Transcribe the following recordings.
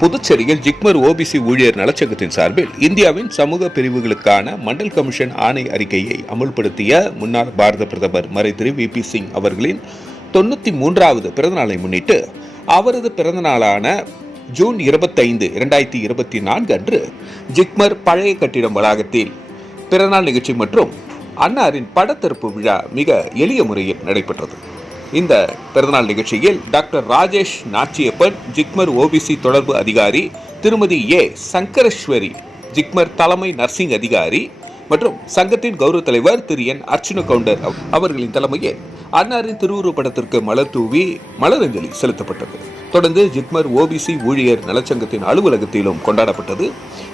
புதுச்சேரியில் ஜிப்மர் ஓபிசி ஊழியர் நலச்சங்கத்தின் சார்பில் இந்தியாவின் சமூக பிரிவுகளுக்கான மண்டல் கமிஷன் ஆணை அறிக்கையை அமுல்படுத்திய முன்னாள் பாரத பிரதமர் மறைதிரு VP சிங் அவர்களின் 93வது பிறந்தநாளை முன்னிட்டு அவரது பிறந்தநாளான ஜூன் 25, 2024 அன்று ஜிப்மர் பழைய கட்டிடம் வளாகத்தில் பிறந்தநாள் நிகழ்ச்சி மற்றும் அன்னாரின் படத்திறப்பு விழா மிக எளிய முறையில் நடைபெற்றது. இந்த பிறந்தநாள் நிகழ்ச்சியில் டாக்டர் ராஜேஷ் நாச்சியப்பன், ஜிப்மர் ஓபிசி தொடர்பு அதிகாரி திருமதி சங்கரேஸ்வரி, ஜிப்மர் தலைமை நர்சிங் அதிகாரி மற்றும் சங்கத்தின் கௌரவ தலைவர் திரு N. அர்ச்சுன கவுண்டர் அவர்களின் தலைமையில் அன்னாரின் திருவுருவப்படத்திற்கு மலர் தூவி மலரஞ்சலி செலுத்தப்பட்டது. தொடர்ந்து ஜிப்மர் ஓபிசி ஊழியர் நலச்சங்கத்தின் அலுவலகத்திலும் கொண்டாடப்பட்டது.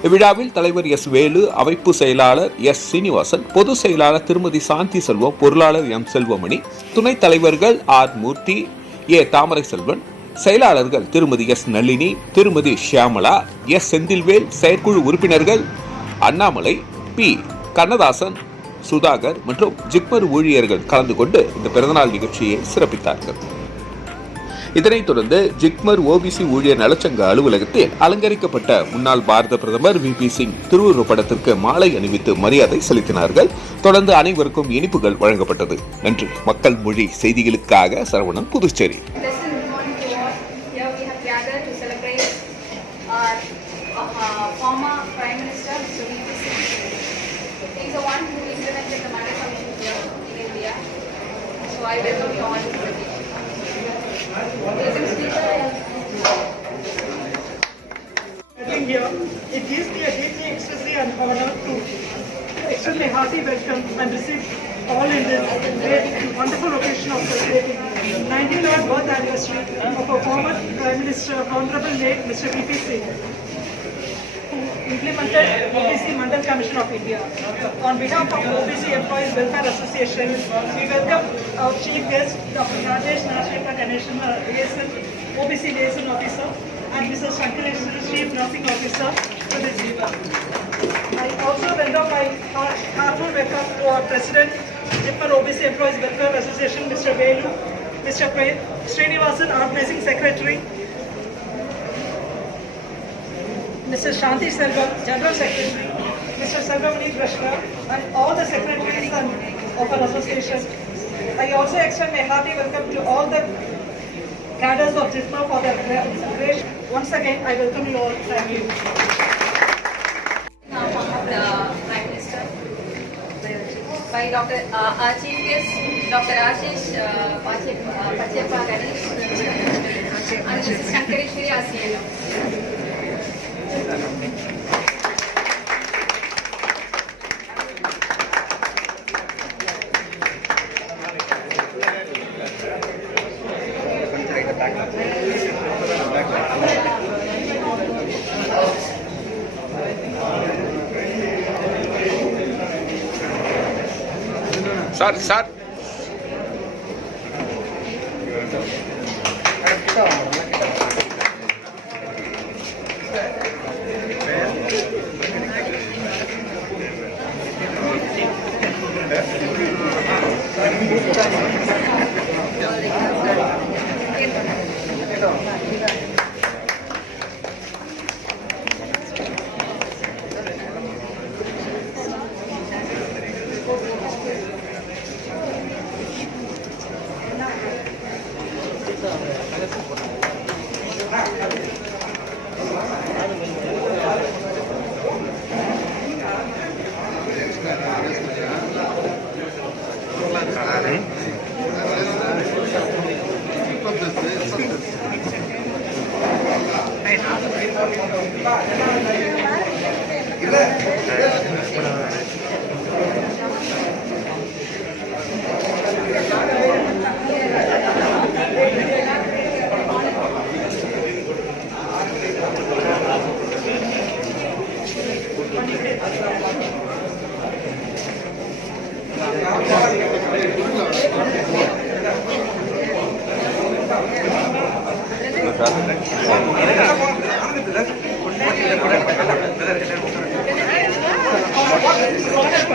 இவ்விழாவில் தலைவர் S. வேலு, அமைப்பு செயலாளர் S. சீனிவாசன், பொதுச் செயலாளர் திருமதி சாந்தி செல்வம், பொருளாளர் M. செல்வமணி, துணைத் தலைவர்கள் R. Murthy, A. தாமரை செல்வன், செயலாளர்கள் திருமதி S. நளினி, திருமதி ஷியாமலா, S. செந்தில்வேல், செயற்குழு உறுப்பினர்கள் அண்ணாமலை, P. கண்ணதாசன், சுதாகர் மற்றும் ஜிப்மர் ஊழியர்கள் கலந்து கொண்டு இந்த பிறந்தநாள் நிகழ்ச்சியை சிறப்பித்தார்கள். இதனைத் தொடர்ந்து ஜிப்மர் ஓபிசி ஊழியர் நலச்சங்க அலுவலகத்தில் அலங்கரிக்கப்பட்ட முன்னாள் பாரத பிரதமர் VP சிங் திருவுருவப்படத்திற்கு மாலை அணிவித்து மரியாதை செலுத்தினார்கள். தொடர்ந்து அனைவருக்கும் இனிப்புகள் வழங்கப்பட்டது. நன்றி. மக்கள் மொழி செய்திகளுக்காக Saravanan, Puducherry. I welcome you all. Here, it gives me a deeply ecstasy and honor to extend a hearty welcome and receive all in this great wonderful occasion of celebrating 99th birth anniversary of our former Prime Minister, Honorable late Mr. VP Singh, who implemented OBC Mandal Commission of India. On behalf of OBC Employees Welfare Association, we welcome our chief guest, Dr. Rajesh Nashekar Ganeshan, ASN, OBC Liaison Officer, and Mr. Shankareshwari, Chief Nursing Officer, to this event. I also welcome my heartfelt welcome to our President, Jipmar OBC Employees Welfare Association, Mr. Velu, Mr. Srinivasan, Organizing Secretary, Mr. Shanti Selvam, General Secretary, Mr. Selvam Krishna, and all the secretaries of our association. I also extend my hearty welcome to all the cadres of JIPMA for their great. Once again, I welcome you all. Thank you. The Prime Minister by Dr. Our Chief Guest, Dr. Ashish Pachepa Ganesh, and Mrs. Shankareshwari Asiyana. Sir sir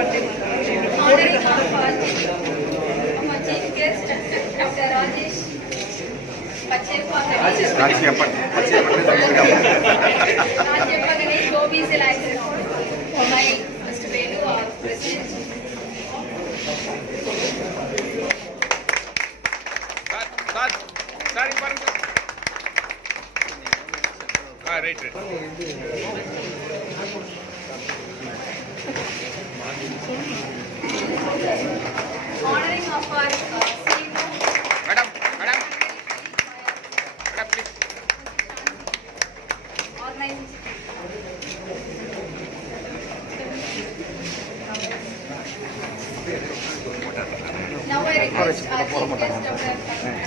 Honoring of our chief guest, Dr. Rajesh Pacheppa Ganesh. Pacheppa Ganesh, OBC license. My Mr. Venu, our president. Sir பாருங்க right Honoring of our CEO. Madam please Organizing. Now I request our chief guest, Dr.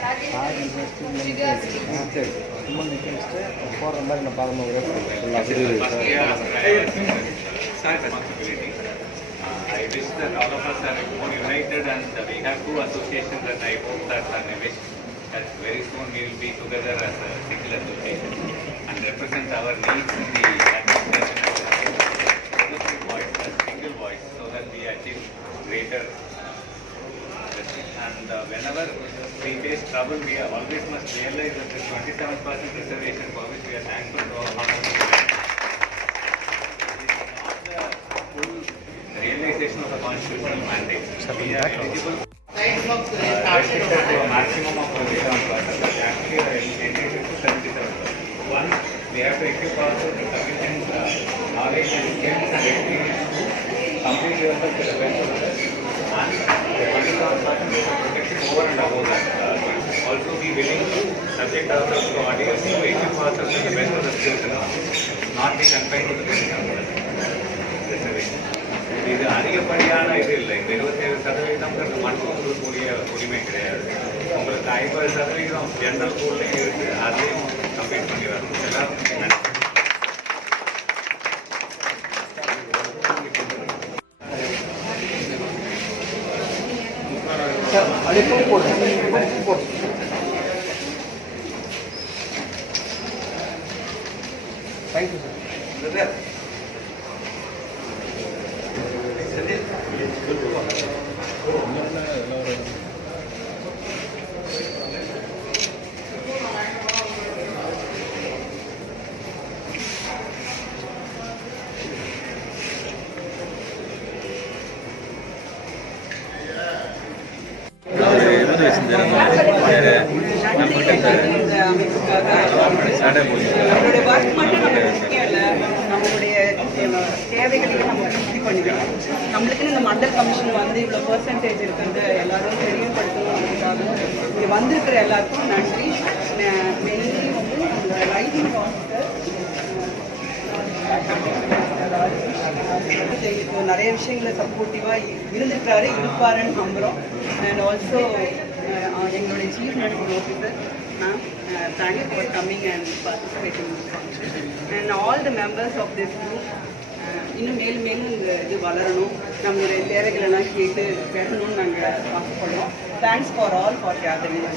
Rajesh Ganesh, to trigger our speech. போகிற மாதிரி நான் பார்க்கணும் I wish that all of us are more united, and we have two associations, and I hope that, and I wish that very soon we will be together as a single association and represent our needs in the administration as a single voice, so that we achieve greater. And whenever we face trouble, we always must realize that the 27% reservation for which we are thankful to our honorable realization of the constitutional mandate. We are eligible restricted to a maximum of 27%, but actually our eligibility is to 77%. One, we have to equip ourselves with sufficient knowledge and skills and experience to complete yourself to the best of the best. And the 27% is protection over and above that. Also be willing to subject ourselves to ordeals to equip ourselves with the best of the skills and knowledge, not be confined to the 27% reservation. இது அதிகப்படியான இது இல்லை. இந்த 27% மட்டும் உங்களுக்கு உரிமை கிடையாது. உங்களுக்கு 50% ஜென்ரல் ஸ்கூல்லையும் இருக்கு. அதையும் கம்ப்ளீட் பண்ணி வரணும். எல்லாரும் தேங்க்யூ சார். நம்மளுடைய ஒர்க் மட்டும் நமக்கு முக்கியம் இல்லை, நம்மளுடைய தேவைகளையும் நம்ம பூர்த்தி பண்ணிக்கணும். நம்மளுக்குன்னு இந்த மண்டல் கமிஷன் வந்து இவ்வளோ பர்சன்டேஜ் இருக்கிறது எல்லாரும் தெரியப்படுத்தணும். இங்கே வந்திருக்கிற எல்லாருக்கும் நன்றி. மெயின்லி வந்து இந்த ரைட்டிங் ஆஃபீஸர் நிறைய விஷயங்களை சப்போர்ட்டிவாக இருந்துட்டாரு, இருப்பாருன்னு நம்புகிறோம். அண்ட் ஆல்சோ எங்களுடைய chief nursing officer ma'am, thank you for coming and participating in this function. And all the members of this group, இன்னும் மேலும் மேலும் இந்த இது வளரணும், நம்மளுடைய தேவைகளெல்லாம் கேட்டு பெறணும்னு நாங்கள் ஆசைப்படுறோம். Thanks for all for gathering.